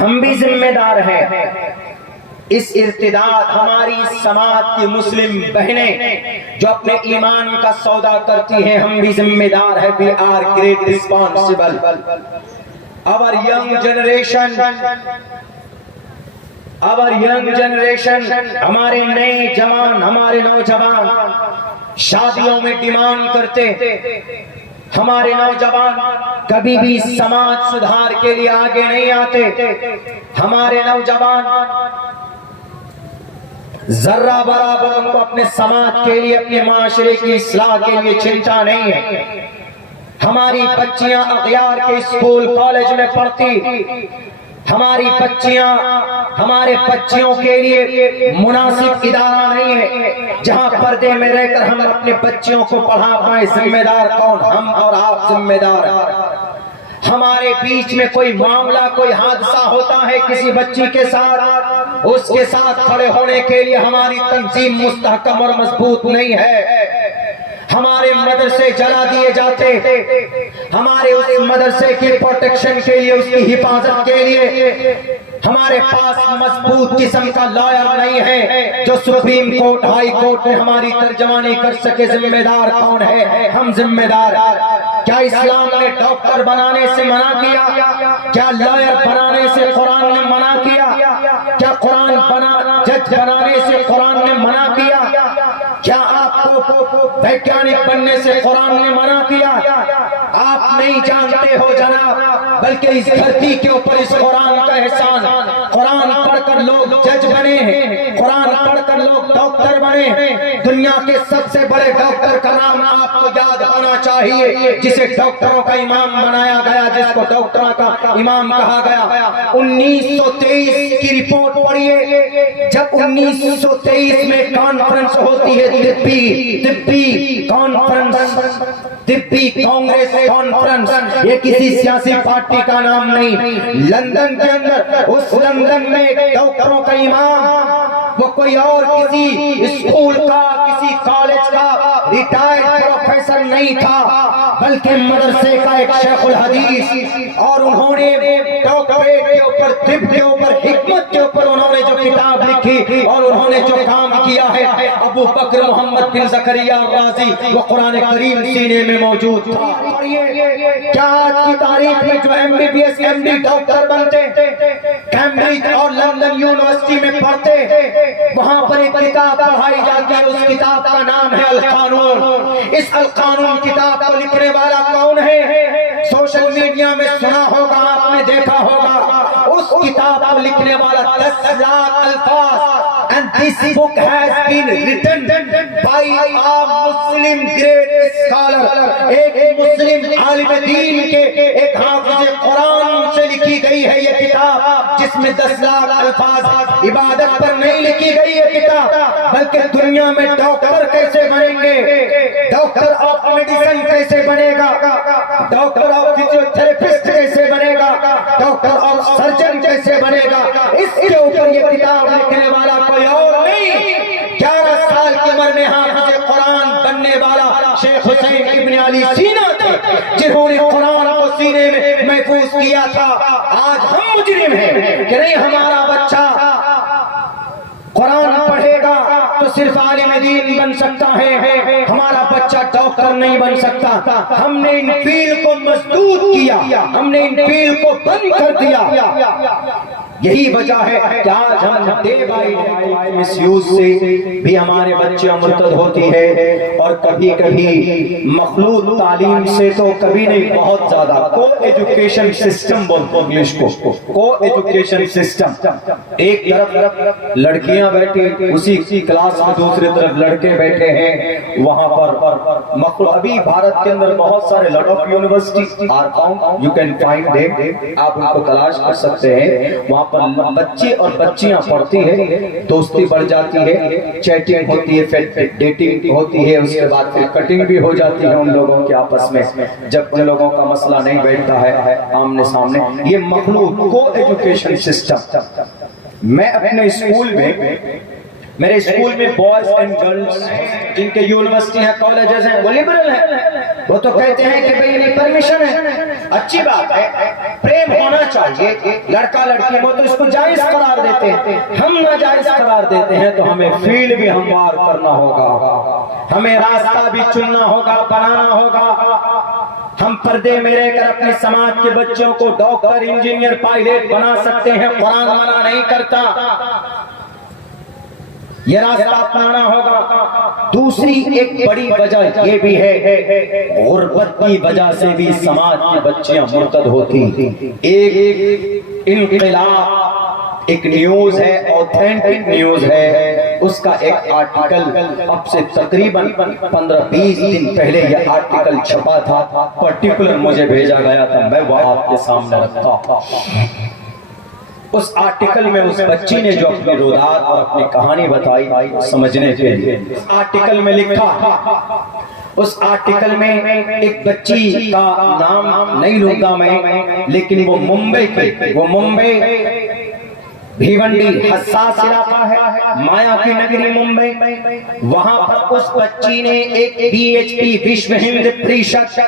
ہم بھی ذمہ دار ہیں. اس ارتداد ہماری سماج کی مسلم بہنیں جو اپنے ایمان کا سودا کرتی ہیں، ہم بھی ذمہ دار ہیں. we are great responsible. our young generation ہمارے نئے جوان، ہمارے نوجوان شادیوں میں ڈیمانڈ کرتے. ہمارے نوجوان کبھی بھی سماج سدھار کے لیے آگے نہیں آتے. ہمارے نوجوان ذرہ برابر ان کو اپنے سماج کے لیے، اپنے معاشرے کی اصلاح کے لیے چنتا نہیں ہے. ہماری بچیاں اغیار کے اسکول کالج میں پڑھتی. ہماری بچیاں، ہمارے بچیوں کے لیے مناسب ادارہ نہیں ہے جہاں پردے میں رہ کر ہم اپنے بچیوں کو پڑھا پائیں. ذمہ دار کون؟ ہم اور آپ ذمہ دار ہیں. ہمارے بیچ میں کوئی معاملہ، کوئی حادثہ ہوتا ہے کسی بچی کے ساتھ، اس کے ساتھ کھڑے ہونے کے لیے ہماری تنظیم مستحکم اور مضبوط نہیں ہے. ہمارے مدرسے جلا دیے جاتے. ہمارے اس مدرسے کی پروٹیکشن کے لیے، اس کی حفاظت کے لیے ہمارے پاس مضبوط قسم کا لائر نہیں ہے جو سپریم کورٹ، ہائی کورٹ میں ہماری ترجمانی کر سکے. ذمہ دار کون ہے؟ ہم ذمہ دار. کیا اسلام نے ڈاکٹر بنانے سے منع کیا؟ کیا لائر بنانے سے قرآن نے منع کیا؟ کیا جج بنانے سے قرآن نے منع کیا؟ کیا آپ کو ویگیانک بننے سے قرآن نے منع کیا؟ آپ نہیں جانتے ہو جناب، بلکہ اس دھرتی کے اوپر اس قرآن کا احسان. قرآن پڑھ کر لوگ جج بنے ہیں، قرآن پڑھ کر لوگ ڈاکٹر بنے ہیں. دنیا کے سب سے بڑے ڈاکٹر کا نام آپ کو یاد ہونا چاہیے، جسے ڈاکٹروں کا امام بنایا گیا، جس کو ڈاکٹروں کا امام کہا گیا. 1923 کی رپورٹ پڑھیے. جب 1923 میں کانفرنس ہوتی ہے، طبی کانفرنس، طبی کانگریس کانفرنس، یہ کسی سیاسی پارٹی کا نام نہیں. لندن کے اندر، اس لندن میں ڈاکٹروں کا امام، وہ کوئی اور کسی اسکول کا، کسی کالج کا ریٹائرڈ پروفیسر نہیں تھا، بلکہ مدرسے کا ایک شیخ الحدیث. اور انہوں نے ڈاکٹریٹ کے اوپر، طب کے اوپر، حکمت کے اوپر انہوں نے جو کتاب لکھی اور انہوں نے جو کام کیا ہے، ابو بکر محمد بن زکریا الرازی، وہ قرآن کریم سینے میں موجود تھا. کیا آج کی تاریخ میں جو M B B S, M D doctor بنتے، کیمبرج اور لندن یونیورسٹی میں پڑھتے، وہاں پر ایک کتاب پڑھائی جاتی ہے، اس کتاب کا نام ہے القانون. اس القانون کتاب کو لکھنے والا کون ہے؟ سوشل میڈیا میں سنا ہوگا، آپ نے دیکھا ہوگا. اس کتاب کو لکھنے والا 10 لاکھ الفاظ. And this book has been written by a Muslim great scholar. ایک مسلم عالم دین کے، ایک حافظ قرآن سے لکھی گئی ہے یہ کتاب، جس میں 10 لاکھ الفاظ. عبادت پر نہیں لکھی گئی یہ کتاب، بلکہ دنیا میں ڈاکٹر کیسے بنیں گے، ڈاکٹر آف میڈیسن کیسے بنے گا، ڈاکٹر آف فزیوتھراپسٹ کیسے بنے گا، ڈاکٹر آف سرجن کیسے بنے گا، اس کے اوپر یہ کتاب لکھنے والا کوئی اور نہیں. 11 سال کی عمر میں حافظ قرآن بننے والا شیخ حسین ابن علی سینا تھے، جنہوں نے قرآن کو سینے میں محفوظ کیا تھا. آج ہم مجرم ہیں کہ نہیں ہمارا بچہ قرآن پڑھے گا تو صرف عالم دین بن سکتا ہے، ہمارا بچہ ڈاکٹر نہیں بن سکتا. ہم نے ان فیلڈ کو مسدود کیا، ہم نے ان فیلڈ کو بند کر دیا. یہی وجہ ہے کہ آج ہم day by day miss use سے بھی ہمارے بچے مرتد ہوتی ہے، اور کبھی کبھی مخلوط تعلیم سے تو کبھی نہیں، بہت زیادہ. کو ایجوکیشن سسٹم بولتے انگلش کو، کو ایجوکیشن سسٹم. ایک طرف لڑکیاں بیٹھی اسی کلاس میں، دوسری طرف لڑکے بیٹھے ہیں. وہاں پر مخلوط، ابھی بھارت کے اندر بہت سارے lot of university are found, you can find them, آپ ان کو تلاش کر سکتے ہیں. وہاں پر بچے اور بچیاں پڑھتی ہے، دوستی بڑھ جاتی ہے، چیٹنگ ہوتی ہے، ڈیٹنگ ہوتی ہے، اس کے بعد پھر کٹنگ بھی ہو جاتی ہے ان لوگوں کے آپس میں، جب ان لوگوں کا مسئلہ نہیں بیٹھتا ہے آمنے سامنے. یہ مخلوط کو ایجوکیشن سسٹم. میں اپنے اسکول میں، میرے اسکول میں بوائز اینڈ گرلز جن کے یونیورسٹی ہیں، کالجز ہیں، وہ لبرل ہیں. وہ تو کہتے ہیں کہ بھئی انہیں پرمیشن ہے، اچھی بات ہے، پریم ہونا چاہیے، لڑکا لڑکی وہ تو اس کو جائز قرار دیتے ہیں، ہم ناجائز قرار دیتے ہیں تو ہمیں فیل بھی ہموار کرنا ہوگا، ہمیں راستہ بھی چننا ہوگا، بنانا ہوگا۔ ہم پردے میں رہ کر اپنے سماج کے بچوں کو ڈاکٹر، انجینئر، پائلٹ بنا سکتے ہیں، قرآن منع نہیں کرتا، یہ راستہ اپنانا ہوگا۔ دوسری ایک بڑی وجہ یہ بھی ہے، غربت کی وجہ سے بھی سماج کی بچیاں مرتد ہوتی۔ ایک انقلاب، ایک نیوز ہے، اوتھینٹک نیوز ہے، اس کا ایک آرٹیکل اب سے تقریباً 15-20 دن پہلے یہ آرٹیکل چھپا تھا، پرٹیکولر مجھے بھیجا گیا تھا، میں وہ آپ کے سامنے رکھتا۔ اس آرٹیکل میں اس بچی نے جو اپنی روداد اور اپنی کہانی بتائی سمجھنے کے لیے، اس آرٹیکل میں لکھا، اس آرٹیکل میں ایک بچی کا نام نہیں لوں گا میں، لیکن وہ ممبئی بھیونڈی حساس علاقہ ہے، مایا کی نگری ممبئی، وہاں پر اس بچی نے ایک BHP وشو ہند پریشد،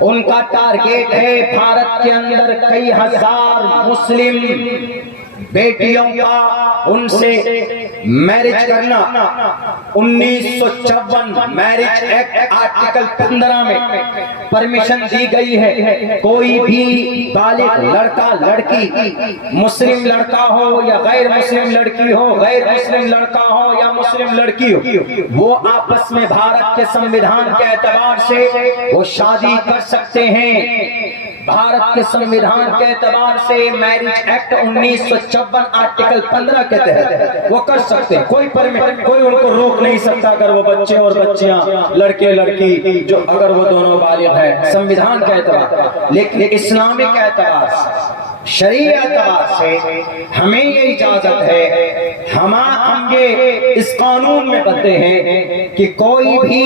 ان کا ٹارگیٹ ہے بھارت کے اندر کئی ہزار مسلم بیٹیوں کا ان سے میرج کرنا۔ 1954 میرج ایکٹ آرٹیکل 15 میں پرمیشن دی گئی ہے، کوئی بھی بالغ لڑکا لڑکی، مسلم لڑکا ہو یا غیر مسلم لڑکی ہو، غیر مسلم لڑکا ہو یا مسلم لڑکی ہو، وہ آپس میں بھارت کے سنویدھان کے اعتبار سے وہ شادی کر سکتے ہیں۔ بھارت کے سنویدھان کے اعتبار سے میرج ایکٹ 1954 آرٹیکل 15 کے تحت وہ کر سکتے ہیں، کوئی ان کو روک نہیں سکتا اگر وہ بچے اور بچیاں، لڑکے لڑکی جو اگر وہ دونوں بالغ ہیں سنویدھان کے اعتبار، لیکن اسلامک اعتبار سے، شرعی اعتبار سے ہمیں یہ اجازت ہے، ہم یہ اس قانون میں بنتے ہیں کہ کوئی بھی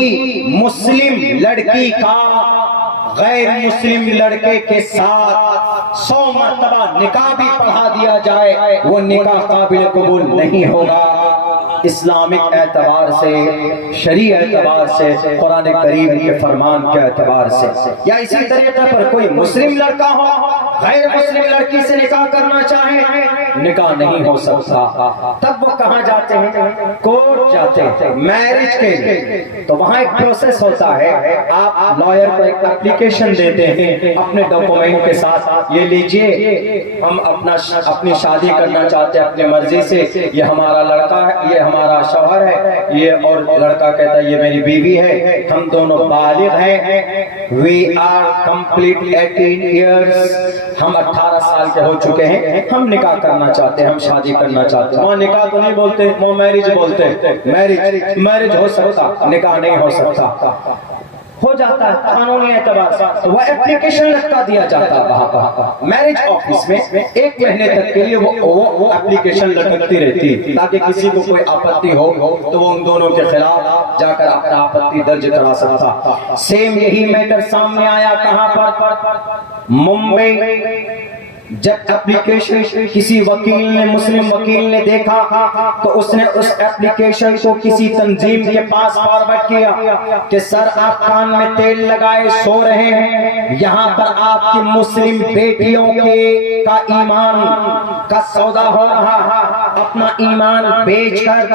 مسلم لڑکی کا غیر مسلم لڑکے کے ساتھ 100 مرتبہ نکاح بھی پڑھا دیا جائے، وہ نکاح قابل قبول نہیں ہوگا۔ اسلامک اعتبار سے، شرعی اعتبار سے، قرآن کریم کے فرمان کے اعتبار سے، یا اسی طریقے پر کوئی مسلم لڑکا ہو غیر مسلم لڑکی سے نکاح کرنا چاہے، نکاح نہیں ہو سکتا۔ تب وہ کہاں جاتے ہیں؟ کورٹ جاتے ہیں میرج کے لیے، تو وہاں ایک پروسیس ہوتا ہے، آپ لائر کو ایک اپلیکیشن دیتے ہیں اپنے ڈاکومنٹ کے ساتھ، یہ لیجئے ہم اپنی شادی کرنا چاہتے ہیں اپنی مرضی سے، یہ ہمارا لڑکا ہے، یہ ہمارا شوہر ہے، یہ اور لڑکا کہتا ہے یہ میری بیوی ہے، ہم دونوں بالغ ہیں، we are complete 18 years، ہم 18 سال کے ہو چکے ہیں، ہم نکاح کرنا چاہتے ہیں، ہم شادی کرنا چاہتے ہیں۔ وہاں نکاح تو نہیں بولتے، وہ میرج بولتے ہیں، میرج ہو سکتا، نکاح نہیں ہو سکتا، ہو جاتا ہے قانونی اعتبار سے، وہ اپلیکیشن لٹکا دیا جاتا ہے وہاں پر میرج آفس میں، 1 مہینے تک کے لیے وہ اپلیکیشن لٹکتی رہتی تاکہ کسی کو کوئی آپتی ہو تو وہ ان دونوں کے خلاف جا کر اپنا آپتی درج کرا سکتا۔ سیم یہی میٹر سامنے آیا کہاں پر؟ ممبئی، جب اپلیکیشن کسی وکیل نے، مسلم وکیل نے دیکھا تو اس نے اس اپلیکیشن کو کسی تنظیم کے پاس فارورڈ کیا کہ سر آپ کان میں تیل لگائے سو رہے ہیں، یہاں پر آپ کی مسلم بیٹیوں کا ایمان کا سودا ہو رہا ہے، اپنا ایمان بیچ کر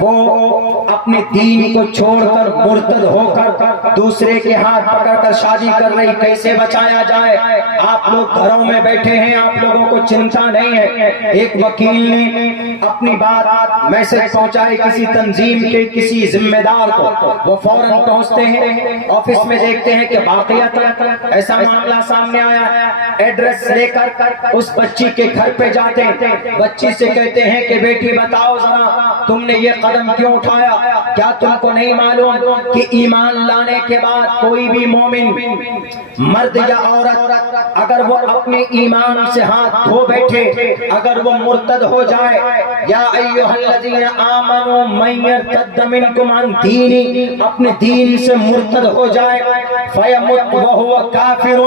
وہ اپنے دین کو چھوڑ کر مرتد ہو کر دوسرے کے ہاتھ پکڑ کر شادی کر رہی، کیسے بچایا جائے؟ آپ لوگ گھروں میں بیٹھے ہیں، آپ لوگوں کو چنتا نہیں ہے۔ ایک وکیل نے اپنی بات میسج پہنچائی کسی تنظیم کے کسی ذمہ دار کو، وہ فوراً پہنچتے ہیں آفس میں، دیکھتے ہیں کہ واقعات ایسا معاملہ سامنے آیا، ایڈریس لے کر اس بچی کے گھر پہ جاتے ہیں، بچی سے کہتے ہیں کہ بیٹی بتاؤ ذرا تم نے یہ قدم کیوں اٹھایا؟ کیا تم کو نہیں معلوم کہ ایمان لانے کے بعد کوئی بھی مومن مرد یا عورت اگر وہ اپنے ایمان ایمان سے ہاتھ دھو بیٹھے اگر وہ مرتد ہو جائے، یا ایھا الذین آمنوا من یرتد منکم عن دینی، اپنے دین سے مرتد ہو جائے، فیمت وہو کافر،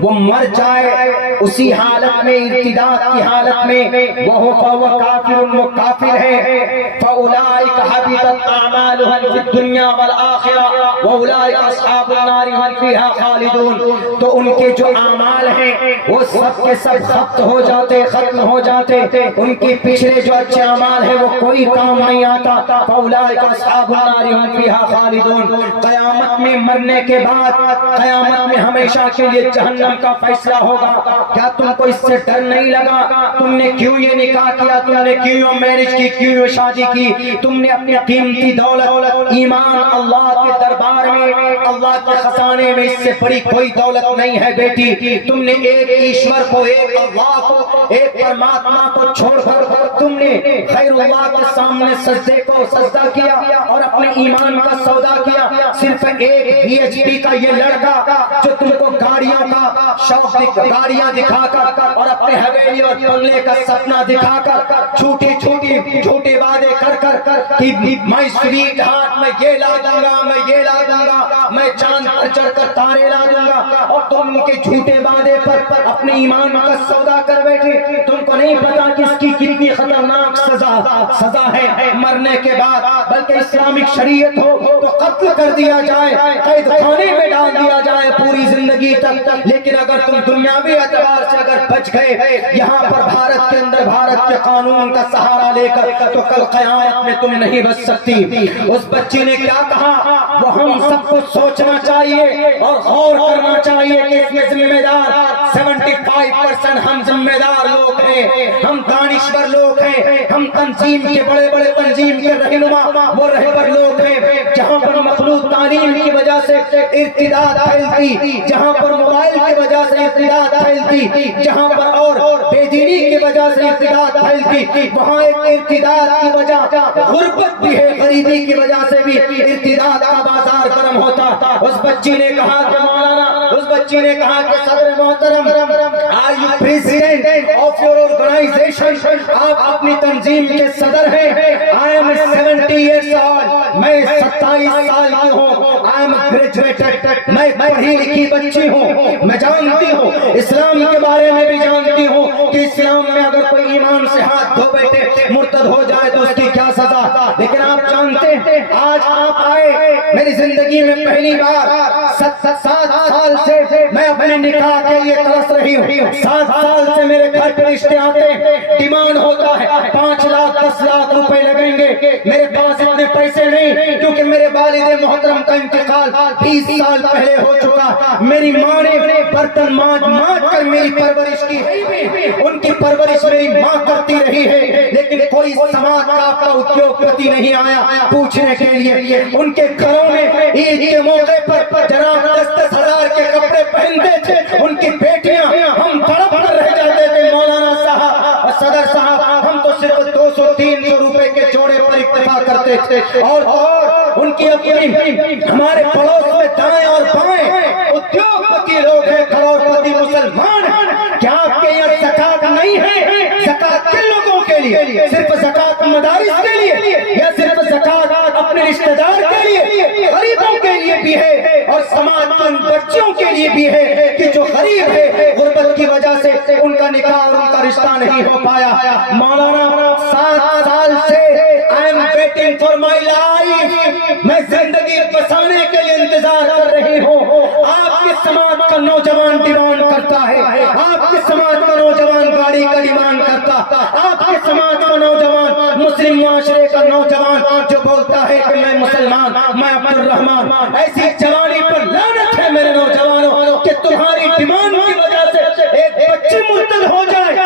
وہ مر جائے اسی حالت میں، ارتداد کی حالت میں، وہو کافر، وہ کافر ہے، فاولئک حبطت اعمالهم فی الدنیا والآخرہ واولئک اصحاب النار هم فیہا خالدون، تو ان کے جو اعمال ہیں وہ سب کے سب ختم ہو جاتے، ختم ہو جاتے، ان کے پچھلے جو اچھے اعمال ہیں وہ کوئی کام نہیں آتا، فاولئک اصحاب النار هم فیہا خالدون۔ قیامت میں مرنے کے بعد، قیامت میں ہمیشہ کے لیے جہنم کا فیصلہ ہوگا۔ کیا تم کو اس سے ڈر نہیں لگا؟ تم نے کیوں یہ نکاح کیا؟ تم نے کیوں میرج کی؟ کیوں شادی کی؟ تم نے اپنی قیمتی دولت، ایمان، اللہ کے دربار میں، اللہ کے خزانے میں اس سے بڑی کوئی دولت نہیں ہے بیٹی۔ تم نے ایک ایشور کو، ایک اللہ کو، ایک پرماتما کو چھوڑ کر تم نے غیر اللہ کے سامنے سجدے کو سجدہ کیا اور اپنے ایمان کا سودا کیا۔ صرف ایک PhD کا یہ لڑکا جو تم کو گاڑیوں کا شوق، گاڑیاں دکھا کر اور اپنے حویلی اور بنگلے کا سپنا دکھا کر، چھوٹے وعدے کر کہ میں سویٹ ہارٹ، میں یہ لا دوں گا، میں یہ لا دوں گا، میں چاند پر چڑھ کر تارے لا دوں گا، اور تم ان کے جھوٹے وعدے پر اپنے ایمان کا سودا کر بیٹھے۔ تم کو نہیں پتا کہ اس کی کتنی خطرناک سزا ہے مرنے کے بعد، بلکہ اسلامک شریعت ہو تو قتل کر دیا جائے، قید خانے میں ڈال دیا جائے پوری زندگی تک۔ لیکن اگر تم دنیاوی اعتبار سے اگر بچ گئے یہاں پر بھارت کے اندر، بھارت کے قانون کا سہارا لے کر، تو کل قیامت میں تم نہیں بچ سکتی۔ اس بچی نے کیا کہا وہ ہم سب کو سوچنا چاہیے اور غور کرنا چاہیے کہ اس میں ذمہ دار 75% ہم ذمہ دار لوگ ہیں، ہم دانشور لوگ ہیں، ہم تنظیم کے بڑے تنظیم کے رہنما وہ رہبر لوگ ہیں۔ جہاں پر مخلوط تعلیم کی وجہ سے ارتداد پھیلتی، جہاں پر موبائل کی وجہ سے ارتداد پھیلتی، جہاں پر اور بے دینی کی وجہ سے ارتداد پھیلتی، وہاں ایک ارتداد کی وجہ غربت بھی ہے، غریبی کی وجہ سے بھی ارتداد کا بازار گرم ہوتا۔ اس بچی نے کہا کہ مولانا، اس بچی نے کہا کہ صدر محترم، are you president of your organization؟ آپ اپنی تنظیم کے صدر ہیں۔ I am 70 years old، میں 27 سال کی ہوں۔ I am graduated، میں پڑھی لکھی بچی ہوں، میں جانتی ہوں اسلام کے بارے میں بھی جانتی ہوں کہ اسلام میں اگر کوئی ایمان سے ہاتھ دھو بیٹھے مرتد ہو جائے تو اس کی کیا سزا۔ لیکن آپ جانتے ہیں آج آپ آئے میری زندگی میں پہلی بار، 7 سال سے میں اپنے نکاح کے لیے ترس رہی ہوں، 7 سال سے میرے گھر پہ رشتے آتے ہیں، ڈیمانڈ ہوتا ہے 5 لاکھ 10 لاکھ روپے لگیں گے، میرے پاس اتنے پیسے نہیں کیونکہ میرے والد محترم کا انتقال 20 سال پہلے ہو چکا۔ میری ماں نے برتن مانج کر میری پرورش کی، ان کی پرورش میری ماں کرتی رہی ہے، لیکن کوئی سماج کا آپ کا ادیوگ پتی نہیں آیا پوچھنے کے لیے۔ ان کے گھروں میں عید کے موقع پر جناب 10 ہزار کے کپڑے پہنتے تھے ان کی بیٹیاں، ہم تڑپ کر رہ جاتے تھے مولانا صاحب اور صدر صاحب، ہم تو صرف 200-300 روپے کے جوڑے پر اکتفا کرتے تھے۔ اور ان کی اپنی ہمارے پڑوس میں دائیں اور بائیں ادیوگ پتی لوگ ہیں، کروڑ پتی مسلمان ہیں۔ کیا آپ کے یہاں زکات نہیں ہے؟ زکات کن لوگوں کے لیے؟ صرف زکات مدارس کے لیے یا صرف زکات اپنے رشتہ دار کے لیے؟ غریبوں کے لیے بھی ہے اور سماج کے بچوں کے لیے بھی ہے کہ جو غریب ہے، غربت کی وجہ سے ان کا نکاح اور ان کا رشتہ نہیں ہو پایا۔ مولانا 7 سال سے I am waiting for my life، میں زندگی بسانے کے لیے انتظار کر رہی ہوں۔ آپ کے سماج کا نوجوان ڈیمانڈ کرتا ہے، آپ کے سماج کا نوجوان گاڑی کا ڈیمانڈ کرتا، آپ کے سماج کا نوجوان، مسلم معاشرے کا نوجوان جو بولتا ہے کہ میں مسلمان، میں عبد الرحمان، ایسی جوانی پر لعنت ہے میرے نوجوانوں کہ تمہاری ڈیمانڈ کی وجہ سے ایک بچے مرتد ہو جائے،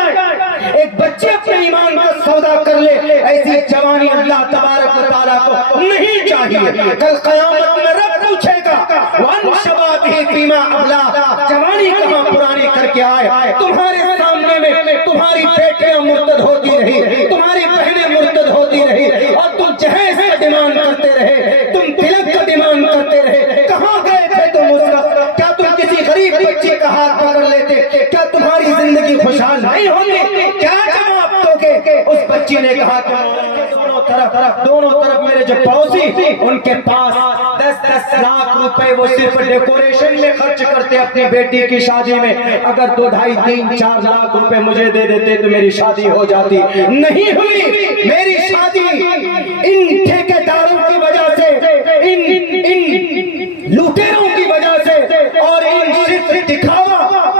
ایک بچے اپنے ایمان کا سودا کر لے۔ ایسی جوانی اللہ تبارک و تعالیٰ کو نہیں چاہیے۔ کل قیامت میں رب پوچھے گا وَأَنْ شَبَابِهِ فِيمَا أَبْلَىٰ، جوانی کہاں پرانی کر کے آئے؟ تمہارے سامنے میں تمہاری بیٹیاں مرتد ہوتی رہی، تمہاری بہنیں مرتد ہوتی رہی، اور تم جہیز کا ڈیمانڈ کرتے رہے، تم تلک کا ڈیمانڈ کرتے رہے۔ کہاں گئے تھے تم اس وقت؟ کیا تم کسی غریب بچے کا ہاتھ پکڑ لیتے؟ کیا تمہاری زندگی اس بچی نے کہا کہ دونوں طرف میرے جو پڑوسی ان کے پاس 10-10 لاکھ روپے وہ صرف ڈیکوریشن میں خرچ کرتے اپنی بیٹی کی شادی میں، اگر 2, 2.5, 3, 4 لاکھ روپے مجھے دے دیتے تو میری شادی ہو جاتی. نہیں ہوئی میری شادی. ان ٹھیکیداروں کی وجہ سے، ان لوٹیروں کی وجہ سے، اور ان صرف دکھاوا،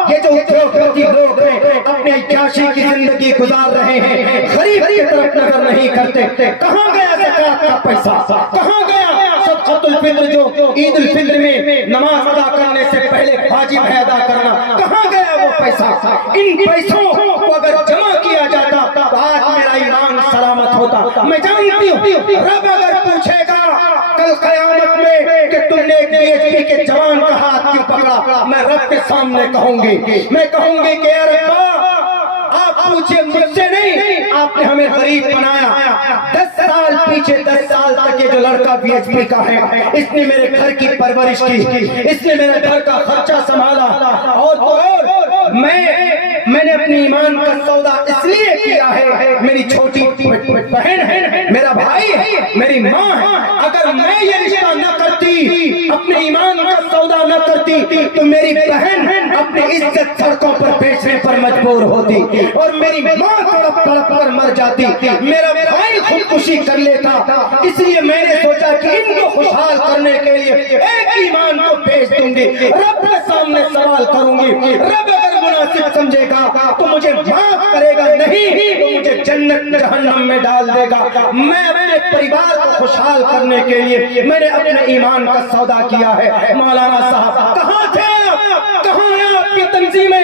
یہ جو ادھوگپتی لوگ ہیں اپنے عیاشی کی زندگی گزار رہے ہیں، غریب کی طرف نظر نہیں کرتے. کہاں گیا زکات کا پیسہ؟ کہاں گیا صدقۃ الفطر جو عید الفطر میں نماز ادا کرنے سے پہلے واجب ہے ادا کرنا؟ کہاں گیا وہ پیسہ؟ ان پیسوں کو اگر جمع کیا جاتا تو آج میرا ایمان سلامت ہوتا. میں جانتی ہوں رب اگر پوچھے گا کل قیامت میں کہ تم نے DSP کے جوان کا ہاتھ کیوں پکڑا، میں رب کے سامنے کہوں گی کہ اے رب آپ پوچھے مجھ سے نہیں، آپ نے ہمیں غریب بنایا. 10 سال پیچھے، 10 سال تک یہ جو لڑکا DSP کا ہے، اس نے میرے گھر کی پرورش کی، اس نے میرے گھر کا خرچہ سنبھالا، اور میں نے اپنی ایمان کا سودا اس لیے کیا ہے. میری چھوٹی بہن ہے، میرا بھائی ہے، میری ماں ہے. اگر میں یہ رشتہ نہ کرتی، اپنے ایمان کا سودا نہ کرتی، تو میری بہن اپنی عزت سڑکوں پر بیچنے پر مجبور ہوتی، اور میری ماں تڑپ تڑپ کر مر جاتی، میرا بھائی خودکشی کر لیتا. اس لیے میں نے سوچا کہ ان کو خوشحال کرنے کے لیے ایک ایمان کو بیچ دوں گی، رب کے سامنے سوال کروں گی. رب اگر مناسب سمجھے گا تو مجھے معاف کرے گا، نہیں تو مجھے جنت جہنم میں ڈال دے گا. میں اپنے پریوار کو خوشحال کرنے کے لیے میں نے اپنے ایمان کا سودا کیا ہے. مولانا صاحب کہاں تھے آپ؟ کہاں ہیں آپ کی تنظیمیں؟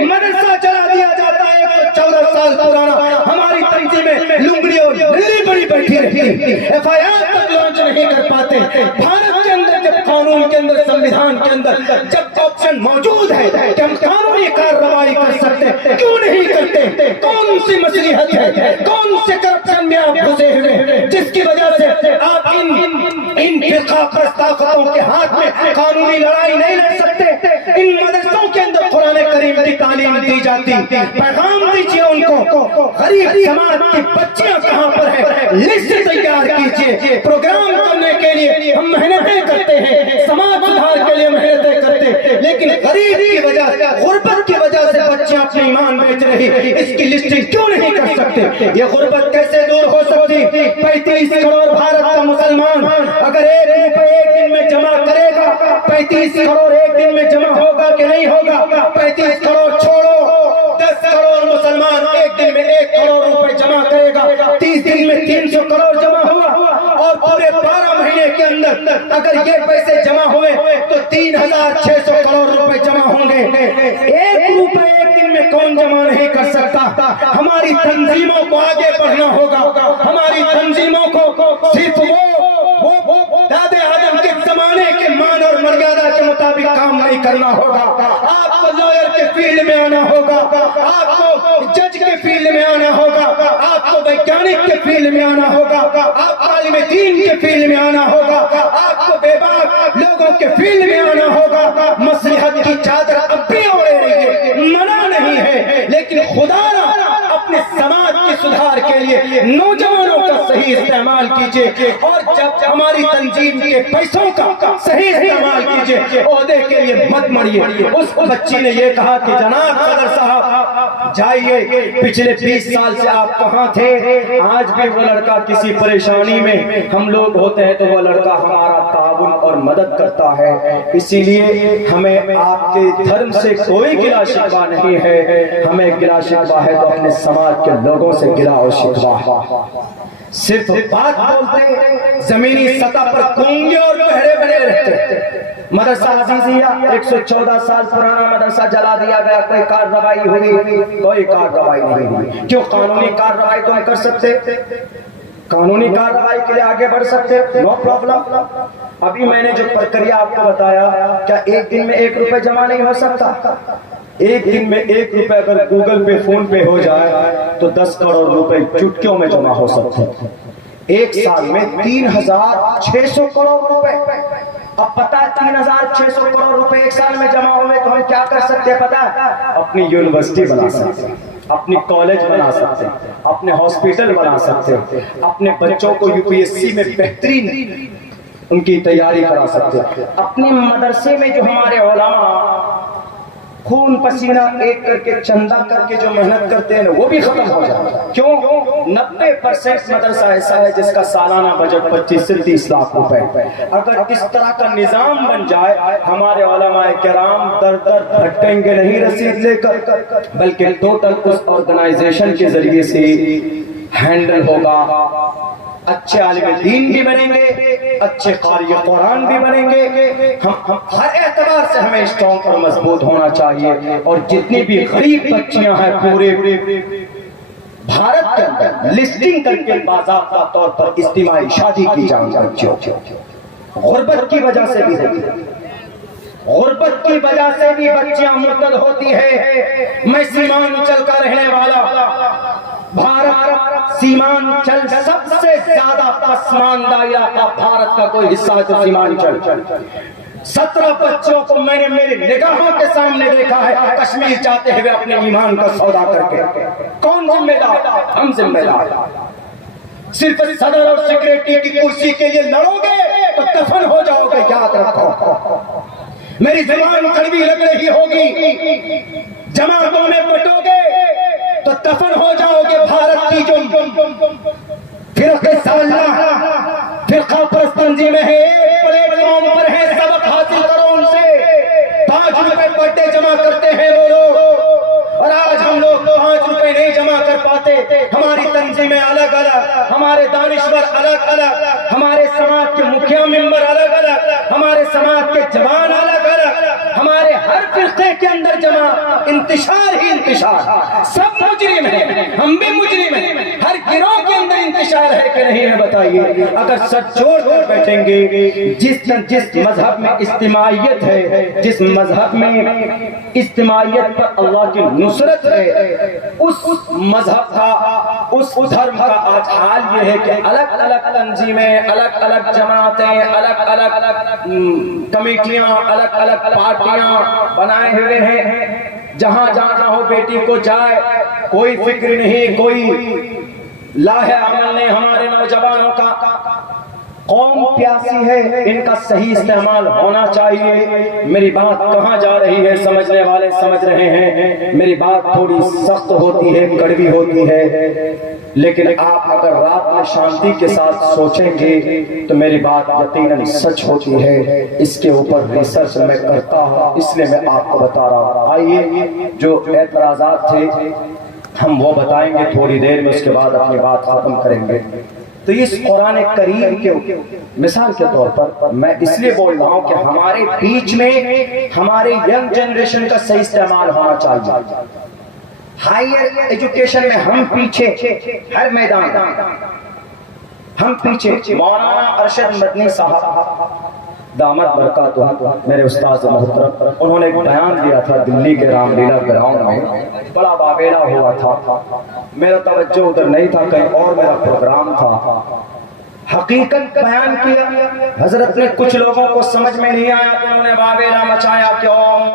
مدرسہ چلا دیا جاتا ہے 114 سال پرانا، ہماری تنظیمیں لنگڑی اور للی بڑی بیٹھی رہتی، FIR تک لانچ نہیں کر پاتے. بھارت کے اندر جب قانون کے اندر، سمویدھان کے اندر جب آپشن موجود ہے کہ ہم قانونی کارروائی کر سکتے، کیوں نہیں کرتے؟ کون سی مصلحت ہے؟ کون سے کرپشن میں آپ گھسے ہوئے جس کی وجہ سے آپ ان فرقہ پرست طاقتوں کے ہاتھ میں قانونی لڑائی نہیں لڑ سکتے؟ ان مدرسوں کے اندر قرآن کریم کی تعلیم دی جاتی، پیغام دیجیے ان کو. غریب جماعت کی بچیاں کہاں پر ہیں؟ لسٹ تیار کیجیے. پروگرام کرنے کے لیے ہم محنتیں کرتے ہیں، سماج سدھار کے لیے محنتیں کرتے ہیں، لیکن غریب کی وجہ سے، غربت کی وجہ سے بچیاں اپنے ایمان بیچ رہی، اس کی لسٹنگ کیوں نہیں کر سکتے؟ یہ غربت کیسے دور ہو سکتی؟ 35 کروڑ بھارت کا مسلمان اگر 1 روپے ایک دن میں جمع کرے گا، 35 کروڑ ایک دن میں جمع ہوگا کہ نہیں ہوگا؟ 35 کروڑ چھوڑو، 10 کروڑ مسلمان ایک دن میں 1 کروڑ روپے جمع کرے گا، 30 دن میں 300 کروڑ جمع ہوا، اور پورے 12 مہینے کے اندر اگر یہ پیسے جمع ہوئے تو 3600 کروڑ روپے جمع ہوں گے. 1 روپے ایک دن میں کون جمع نہیں کر سکتا؟ ہماری تنظیموں کو آگے بڑھنا ہوگا. ہماری تنظیموں کو صرف وہ دادے آدم کے زمانے کے مان اور مریادہ کے مطابق کام نہیں کرنا ہوگا. آپ کو لائر کے فیلڈ میں آنا ہوگا، آپ کو جج کے فیلڈ میں آنا ہوگا، آپ کو ویگیانک کے فیلڈ میں آنا ہوگا، آپ عالم دین کے فیلڈ میں آنا ہوگا، آپ کو بے باک لوگوں کے فیلڈ میں آنا ہوگا. مصلحت کی چادر اب بھی اوڑھے رہیے، منع نہیں ہے، لیکن خدا اپنے سماج کے سدھار کے لیے نوجوانوں کا صحیح استعمال کیجیے، اور جب ہماری تنظیم کے پیسوں کا صحیح استعمال کیجیے، عہدے کے لیے مت مریے. اس بچی نے یہ کہا کہ جناب صدر صاحب جائیے، پچھلے 20 سال سے آپ کہاں تھے؟ آج بھی وہ لڑکا کسی پریشانی میں ہم لوگ ہوتے ہیں تو وہ لڑکا ہمارا تعاون اور مدد کرتا ہے. اسی لیے ہمیں آپ کے دھرم سے کوئی گلا شکوہ نہیں ہے، ہمیں گلا شکوہ ہے تو اپنے سماج کے لوگوں سے گلا اور شکوہ ہے. صرف بات بولتے، زمینی سطح پر گونگے اور بہرے بنے رہتے. مدرسہ عزیزیہ 114 سال پرانا مدرسہ جلا دیا گیا، کوئی کارروائی ہوئی؟ کوئی کارروائی نہیں ہوئی. کیوں؟ قانونی کارروائی تو ہم کر سکتے، قانونی کارروائی کے لیے آگے بڑھ سکتے، نو پرابلم. ابھی میں نے جو پرکریا آپ کو بتایا، کیا ایک دن میں 1 روپے جمع نہیں ہو سکتا؟ ایک دن میں 1 روپے اگر گوگل پہ، فون پہ ہو جائے تو 10 کروڑ روپے چٹکیوں میں جمع ہو سکتے. ایک سال میں 3600 کروڑ روپے. اب پتا 3600 کروڑ روپے ایک سال میں جمع ہوئے تو ہم کیا کر سکتے ہیں؟ پتا ہے؟ اپنی یونیورسٹی بنا سکتے ہیں، اپنی کالج بنا سکتے ہیں، اپنے ہاسپٹل بنا سکتے ہیں، اپنے بچوں کو UPSC میں بہترین ان کی تیاری کرا سکتے ہیں. اپنے مدرسے میں جو ہمارے علماء خون پسینہ ایک کر کے چندہ کر کے جو محنت کرتے ہیں وہ بھی ختم ہو جائے. کیوں؟ 90% مدرسہ ایسا ہے جس کا سالانہ بجٹ 25 سے 30 لاکھ روپے. اگر اس طرح کا نظام بن جائے ہمارے علماء کرام در در بھٹکیں گے نہیں رسید لے کر، بلکہ ٹوٹل اس آرگنائزیشن کے ذریعے سے ہینڈل ہوگا. اچھے عالم دین بھی بنیں گے، اچھے قاری قرآن بھی بنیں گے. ہم ہر اعتبار سے ہمیں اسٹرانگ اور مضبوط ہونا چاہیے. اور جتنی بھی غریب بچیاں ہیں پورے بھارت کے اندر لسٹنگ کر کے باضابطہ طور پر اجتماعی شادی کی جائیں بچیوں. غربت کی وجہ سے بھی ہوتی ہے، غربت کی وجہ سے بھی بچیاں مرتد ہوتی ہے. میں سیمانچل کا رہنے والا، بھارت سیمانچل سب سے زیادہ پسماندہ علاقہ بھارت کا کوئی حصہ ہے تو سیمانچل. 17 بچوں کو میں نے میرے نگاہوں کے سامنے دیکھا ہے کشمیر جاتے ہوئے اپنے ایمان کا سودا کر کے. کون ذمہ دار؟ ہم ذمہ دار. صرف صدر اور سیکریٹری کی کرسی کے لیے لڑو گے تو دفن ہو جاؤ گے. یاد رکھو، میری زبان کڑوی لگ رہی ہوگی، جماعتوں میں بٹو گے تو دفن ہو جاؤ گے. بھارت کی جو فرقے سالہ فرقہ پرست تنظیمیں ہیں ایک پلیٹ فارم پر ہیں، سبق حاصل کرو ان سے. 5 روپے پر ڈے جمع کرتے ہیں وہ لوگ، اور آج ہم لوگ 5 روپے نہیں جمع کر پاتے. ہماری تنظیمیں الگ الگ، ہمارے دانشور الگ الگ، ہمارے سماج کے مکھیا ممبر الگ الگ، ہمارے سماج کے جوان الگ الگ، ہمارے ہر فرقے کے اندر جمع. انتشار ہی انتشار. سب مجرم ہیں، ہم بھی مجرم ہیں. ہر گروہ کے اندر انتشار ہے کہ نہیں ہے بتائیے. اگر سچ جوڑ کر بیٹھیں گے، جس مذہب میں اجتماعیت ہے، جس مذہب میں اجتماعیت پر اللہ کی نصرت ہے، اس مذہب کا، اس دھرم کا آج حال یہ ہے کہ الگ الگ تنظیمیں، الگ الگ جماعتیں، الگ الگ کمیٹیاں، الگ الگ پارٹیاں بنائے ہوئے ہیں. جہاں جانا ہو بیٹی کو جائے، کوئی فکر نہیں، کوئی لاہ عمل نہیں ہمارے نوجوانوں کا. قوم پیاسی ہے، ان کا صحیح استعمال ہونا چاہیے. میری بات کہاں جا رہی ہے سمجھنے والے سمجھ رہے ہیں. میری بات تھوڑی سخت ہوتی ہے، کڑوی ہوتی ہے، لیکن آپ اگر رات میں شانتی کے ساتھ سوچیں گے تو میری بات یقیناً سچ ہوتی ہے. اس کے اوپر ریسرچ میں کرتا ہوں، اس لیے میں آپ کو بتا رہا ہوں. آئیے جو اعتراضات تھے ہم وہ بتائیں گے تھوڑی دیر میں، اس کے بعد اپنی بات ختم کریں گے. تو اس قرآن کریم کے مثال کے طور پر میں اس لیے بول رہا ہوں کہ ہمارے بیچ میں ہمارے ینگ جنریشن کا صحیح استعمال ہونا چاہیے. ہائر ایجوکیشن میں ہم پیچھے، ہر میدان ہم پیچھے. مولانا ارشد مدنی صاحب دامت برکاتہ میرے استاد محترم، انہوں نے ایک بیان دیا تھا دلی کے رام لیلا گراؤنڈ میں، بڑا بابیلا ہوا تھا. میرا توجہ ادھر نہیں تھا، کہیں اور میرا پروگرام تھا. حقیقت بیان کیا، حضرت نے کچھ لوگوں کو سمجھ میں نہیں آیا تو انہوں نے بابیلا مچایا کہ